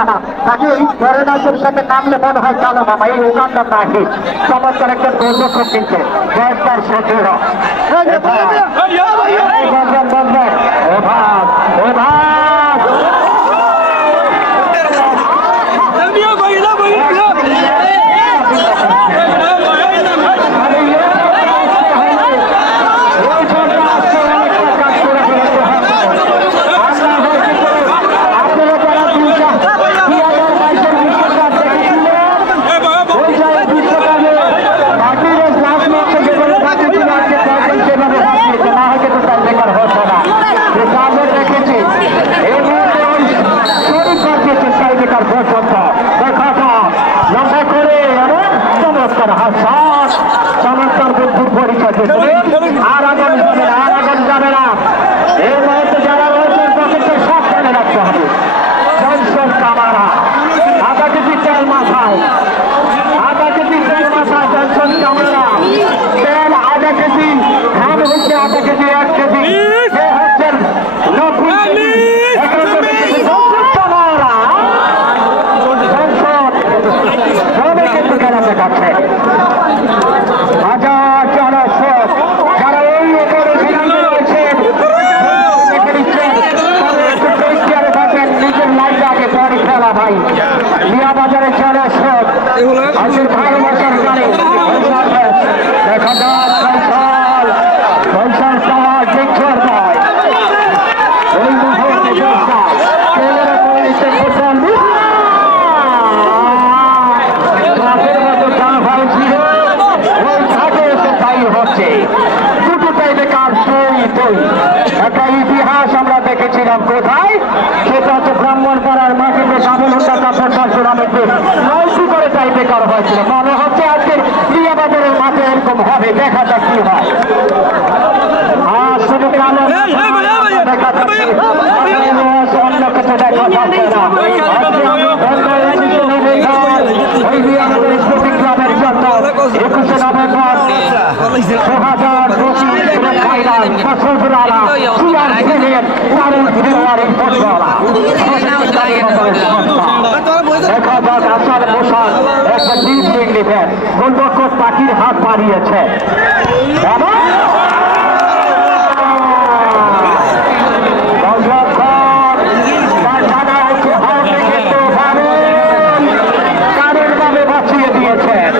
মামা তাকে এই ফরেনার্সের সাথে নামলে মনে হয় কালো মামা এই উগান্ডার নাকি চমৎকার একটা গোলরক্ষক কিন্তু বয়স তার সতেরো বলবেন বলবেন ও ভাগ ও ভাগ চমৎকার হাসান চমৎকার বুদ্ধির পরিচয় আর আগামী যাবে আর আগামী যাবে না। দেখেছিলাম কোথায় সেটা হচ্ছে ব্রাহ্মণ পাড়ার মাটিতে কাবুল হুন্ডা কাপড় শাশুড়ামের নয়টি করে টাইপে কার হয়েছিল মনে হচ্ছে আজকের বিয়াবাজারের মাঠে এরকম হবে দেখা যাক কি হয় আর শুধু কালো দেখা যাচ্ছে অন্য কিছু দেখা যাচ্ছে না আজকে আমি বন্ধ রেখেছি রবিবার ওই বিয়াবাজার স্পোর্টিং ক্লাবের জন্য একুশে নভেম্বর দু হাজার সেভেন দারুণ খেলোয়াড়ি ফুটবলা দেখা যাক আসার পোশাক একটা টিম নিলেন গোলরক্ষক পাখির হাত বাড়িয়েছে এবং গোলরক্ষক তার জানা হচ্ছে হাতে কিন্তু দারুণ দারুণভাবে বাঁচিয়ে দিয়েছেন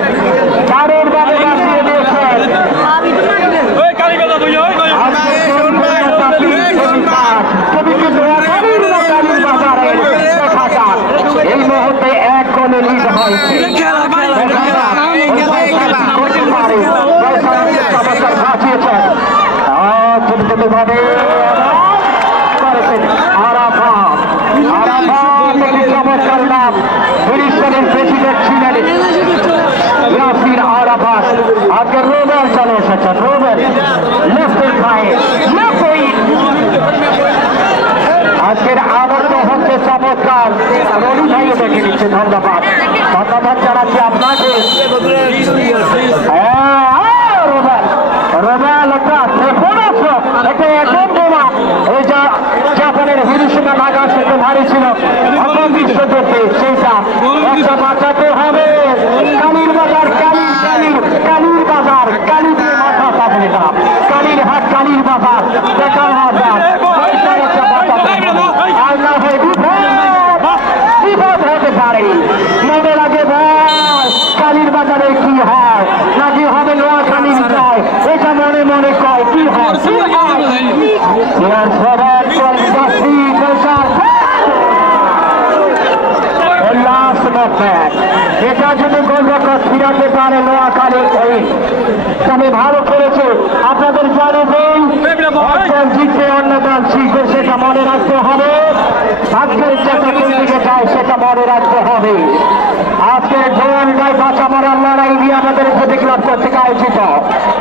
দারুণভাবে বাঁচিয়ে দিয়েছেন এই মুহূর্তে এক গোলে লিড হয়েছে প্রেসিডেন্ট ছিলেন ইয়াসির আরাফাত আজকে রোবেল চলে এসেছেন রোবেল লেফটের খায়ে লেফট আজকের আনন্দ হচ্ছে চমৎকার রবি দেখে নিচ্ছে ধন্যবাদ। ধন্যবাদ জানাচ্ছি আপনাকে। হ্যাঁ, রোবেল রোবেল একটা ক্ষেপণাস্ত্র ছিল অন্য বিশ্বযুদ্ধে সেইটা। একটা বাঁচাতে হবে। কালির বাজার কালির কালির কালির বাজার কালি মাথা পাবে না। কালির হাট কালির বাজার দেখা হাজার আর না হয় বিপদ বিপদ হতে পারে মনে লাগে ভাই কালীর বাজারে কি হয় নাকি হবে নোয়াখালীর জয় এটা মনে মনে কয় কি হয় কি হয় ইয়ার সবার কলকাতি বসার লাস্ট ম্যাচ এটা যদি গোলরক্ষক ফিরাতে পারে নোয়াখালী ওই তবে ভালো করেছে আপনাদের জানাবেন একদল জিতবে অন্য দল শিখবে সেটা মনে রাখতে হবে ভাগ্যের চেষ্টা কোন দিকে যায় সেটা মনে রাখতে হবে আজকে গাই বাঁচা মরার লড়াই দিয়ে আমাদের প্রতি ক্লাব কর্তৃক আয়োজিত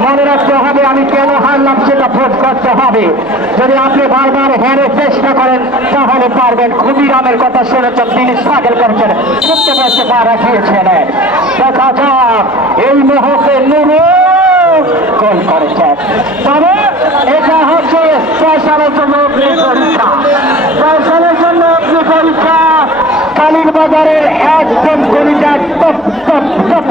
মনে রাখতে হবে আমি কেন হারলাম সেটা ভোট করতে হবে। যদি আপনি বারবার হেরে চেষ্টা করেন, তাহলে পারবেন। ক্ষুদিরামের কথা শুনেছেন, তিনি স্ট্রাগল করছেন। করতে পারছে পা রাখিয়েছেন। দেখা যাক, এই মুহূর্তে নুরু গোল করেছে। তবে এটা হচ্ছে ফয়সালের জন্য পরীক্ষা। ফয়সালের জন্য পরীক্ষা কালীর বাজারের একদম গলিটা টপ টপ টপ।